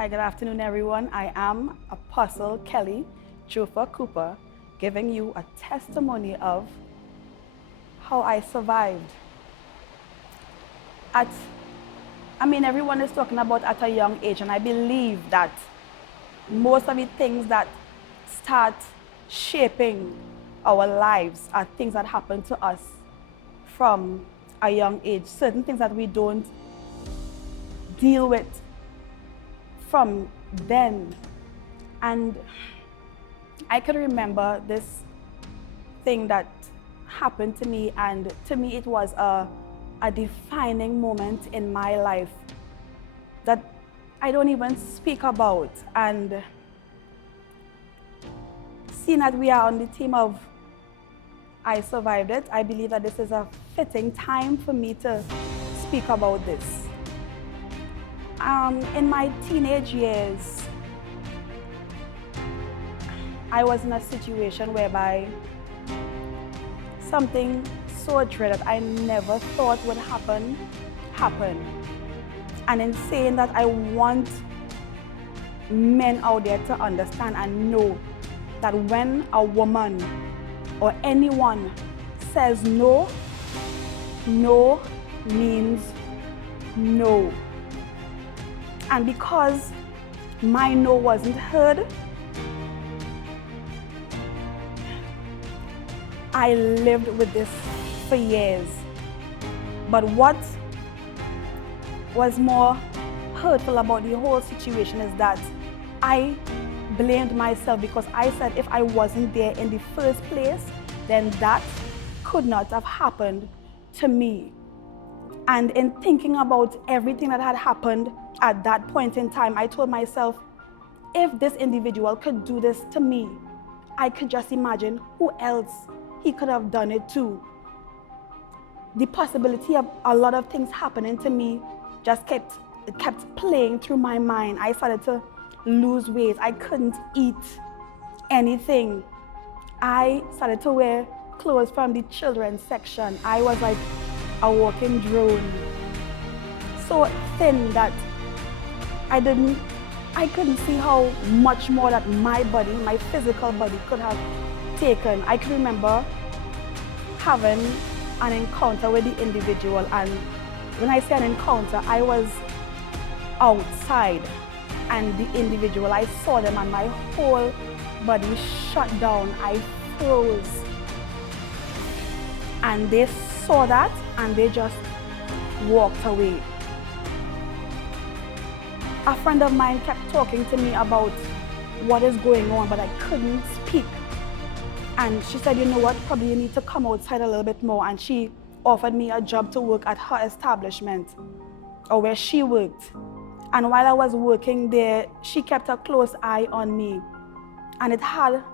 Hi, good afternoon, everyone. I am Apostle Kelly Jofa Cooper, giving you a testimony of how I survived. Everyone is talking about at a young age, and I believe that most of the things that start shaping our lives are things that happen to us from a young age. Certain things that we don't deal with from then. And I could remember this thing that happened to me, and to me it was a defining moment in my life that I don't even speak about. And seeing that we are on the theme of I survived it, I believe that this is a fitting time for me to speak about this. In my teenage years, I was in a situation whereby something so dreaded I never thought would happen, happened. And in saying that, I want men out there to understand and know that when a woman or anyone says no, no means no. And because my no wasn't heard, I lived with this for years. But what was more hurtful about the whole situation is that I blamed myself, because I said if I wasn't there in the first place, then that could not have happened to me. And in thinking about everything that had happened at that point in time, I told myself, if this individual could do this to me, I could just imagine who else he could have done it to. The possibility of a lot of things happening to me just kept playing through my mind. I started to lose weight. I couldn't eat anything. I started to wear clothes from the children's section. I was like a walking drone. So thin that I couldn't see how much more that my body, my physical body, could have taken. I can remember having an encounter with the individual, and when I say an encounter, I was outside, and the individual, I saw them and my whole body shut down. I froze. And they saw that and they just walked away. A friend of mine kept talking to me about what is going on, but I couldn't speak. And she said, you know what, probably you need to come outside a little bit more. And she offered me a job to work at her establishment, or where she worked. And while I was working there, she kept a close eye on me. And it had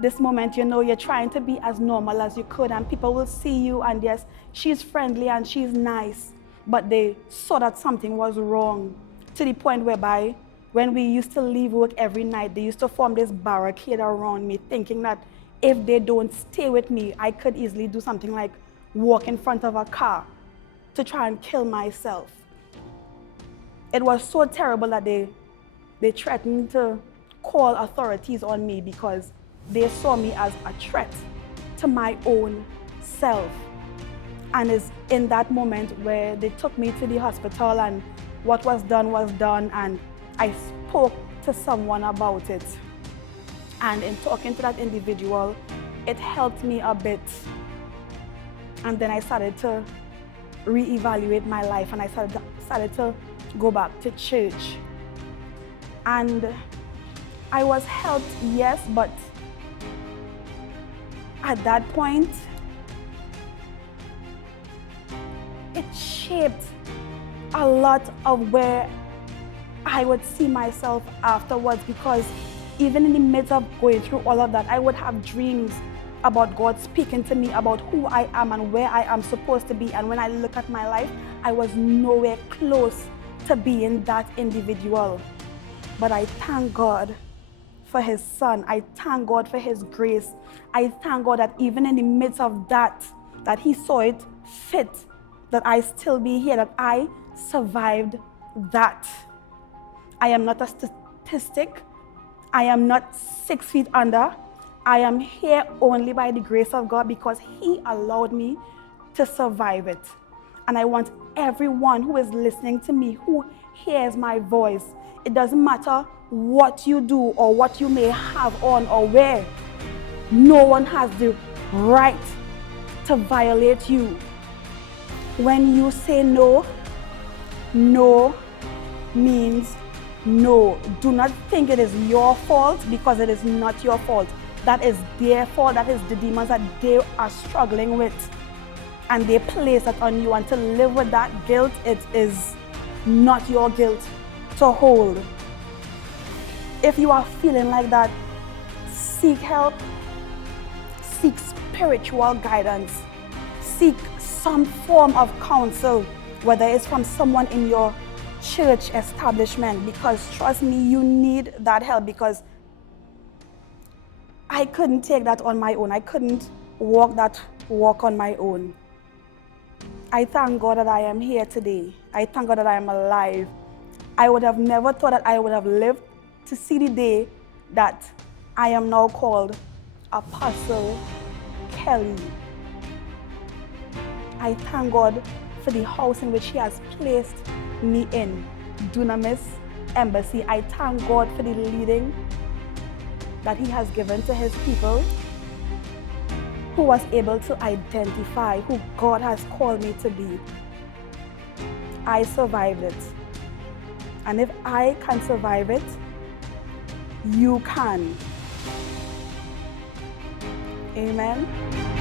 this moment, you're trying to be as normal as you could, and people will see you, and yes, she's friendly and she's nice, but they saw that something was wrong, to the point whereby when we used to leave work every night, they used to form this barricade around me, thinking that if they don't stay with me, I could easily do something like walk in front of a car to try and kill myself. It was so terrible that they threatened to call authorities on me, because they saw me as a threat to my own self. And it's in that moment where they took me to the hospital, and what was done, and I spoke to someone about it. And in talking to that individual, it helped me a bit. And then I started to reevaluate my life, and I started to go back to church. And I was helped, yes, but at that point, it shaped a lot of where I would see myself afterwards, because even in the midst of going through all of that, I would have dreams about God speaking to me about who I am and where I am supposed to be. And when I look at my life, I was nowhere close to being that individual. But I thank God for His Son. I thank God for His grace. I thank God that even in the midst of that He saw it fit that I still be here, that I survived that. I am not a statistic. I am not 6 feet under. I am here only by the grace of God because He allowed me to survive it. And I want everyone who is listening to me, who hears my voice, it doesn't matter what you do or what you may have on or where. No one has the right to violate you. When you say no, no means no. Do not think it is your fault, because it is not your fault. That is their fault. That is the demons that they are struggling with. And they place it on you. And to live with that guilt, it is not your guilt to hold. If you are feeling like that, seek help. Seek spiritual guidance. Seek some form of counsel, whether it's from someone in your church establishment, because trust me, you need that help, because I couldn't take that on my own. I couldn't walk that walk on my own. I thank God that I am here today. I thank God that I am alive. I would have never thought that I would have lived to see the day that I am now called Apostle Kelly. I thank God for the house in which He has placed me in, Dunamis Embassy. I thank God for the leading that He has given to His people, who was able to identify who God has called me to be. I survived it. And if I can survive it, you can. Amen.